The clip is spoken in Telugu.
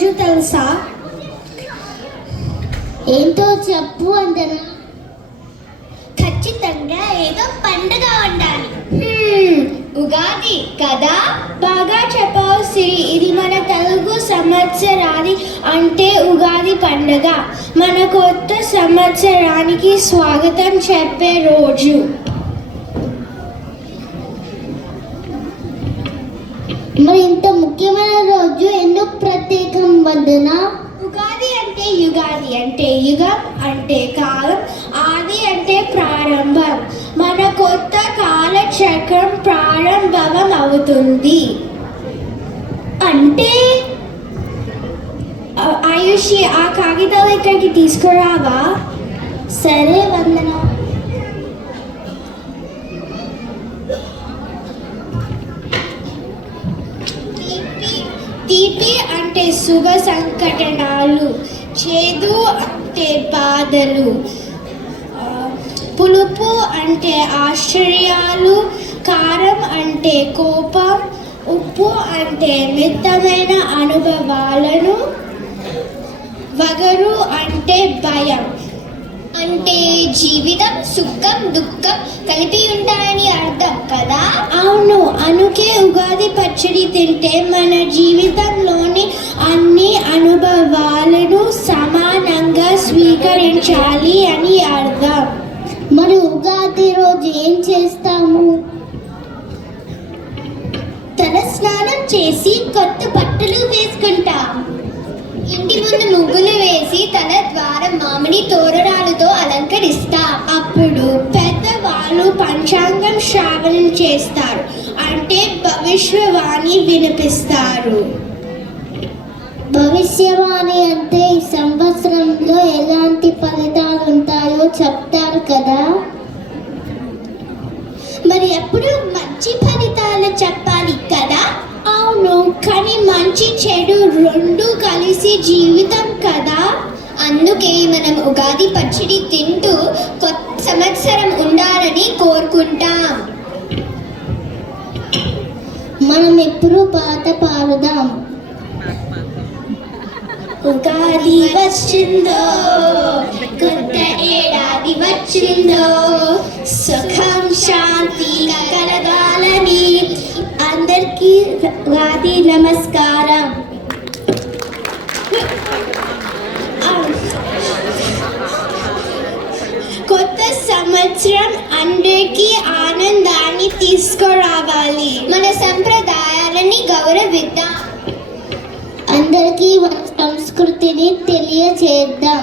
రోజు తెలుసా? ఏంటో చెప్పు అందనా. ఖచ్చితంగా ఏదో పండుగ ఉండాలి. ఉగాది కదా? బాగా చెప్పావు సిరి. ఇది మన తెలుగు సంవత్సరాది అంటే ఉగాది పండుగ. మన కొత్త సంవత్సరానికి స్వాగతం చెప్పే రోజు. మరి ఇంత ముఖ్యమైన రోజు ఎందుకు ప్రత్యేకం వందన? ఉగాది అంటే యుగాది అంటే యుగం అంటే కాలం, ఆది అంటే ప్రారంభం. మన కొత్త కాల చక్రం ప్రారంభం అవుతుంది. అంటే ఆయుషి ఆ కాగితాలు ఇక్కడికి తీసుకురావా? సరే వందన. తీపి అంటే శుభ సంఘటనలు, చేదు అంటే బాధలు, పులుపు అంటే ఆశ్చర్యాలు, కారం అంటే కోపం, ఉప్పు అంటే మితమైన అనుభవాలను, వగరు అంటే భయం. అంటే జీవితం సుఖం దుఃఖం కలిపి ఉంటాయని అర్థం కదా? అవును, అందుకే ఉగాది పచ్చడి తింటే మన జీవితంలోని అన్ని అనుభవాలను సమానంగా స్వీకరించాలి అని అర్థం. మరి ఉగాది రోజు ఏం చేస్తాము? తల స్నానం చేసి కొత్త బట్టలు వేసుకుంటాం. ఇంటి ముందు ముగ్గులు వేసి తల ద్వారం మామిడి తోరణాలతో అలంకరిస్తాం. అప్పుడు పెద్దవాళ్ళు పంచాంగం శ్రావణం చేస్తారు, అంటే భవిష్యవాణి వినిపిస్తారు. భవిష్యవాణి అంటే ఈ సంవత్సరంలో ఎలాంటి ఫలితాలు ఉంటాయో చెప్తారు కదా. మరి ఎప్పుడు మంచి ఫలితాలు చెప్పాలి కదా? అవును, కానీ మంచి చెడు రెండు కలిసి జీవితం కదా. అందుకే మనం ఉగాది పచ్చడి తింటూ కొత్త సంవత్సరం ఉండాలని కోరుకుంటాం. మనం ఎప్పుడు పాట పాడుదాం. ఉగాది వచ్చిందో, కొత్త ఏడాది వచ్చిందో, సుఖం శాంతిగా కలగాలని. అందరికీ ఉగాది నమస్కారం. కొత్త సంవత్సరం అందరికీ ఆనందాన్ని తీసుకురావాలి. మన సంప్రదాయాలని గౌరవిద్దాం. అందరికీ మన సంస్కృతిని తెలియచేద్దాం.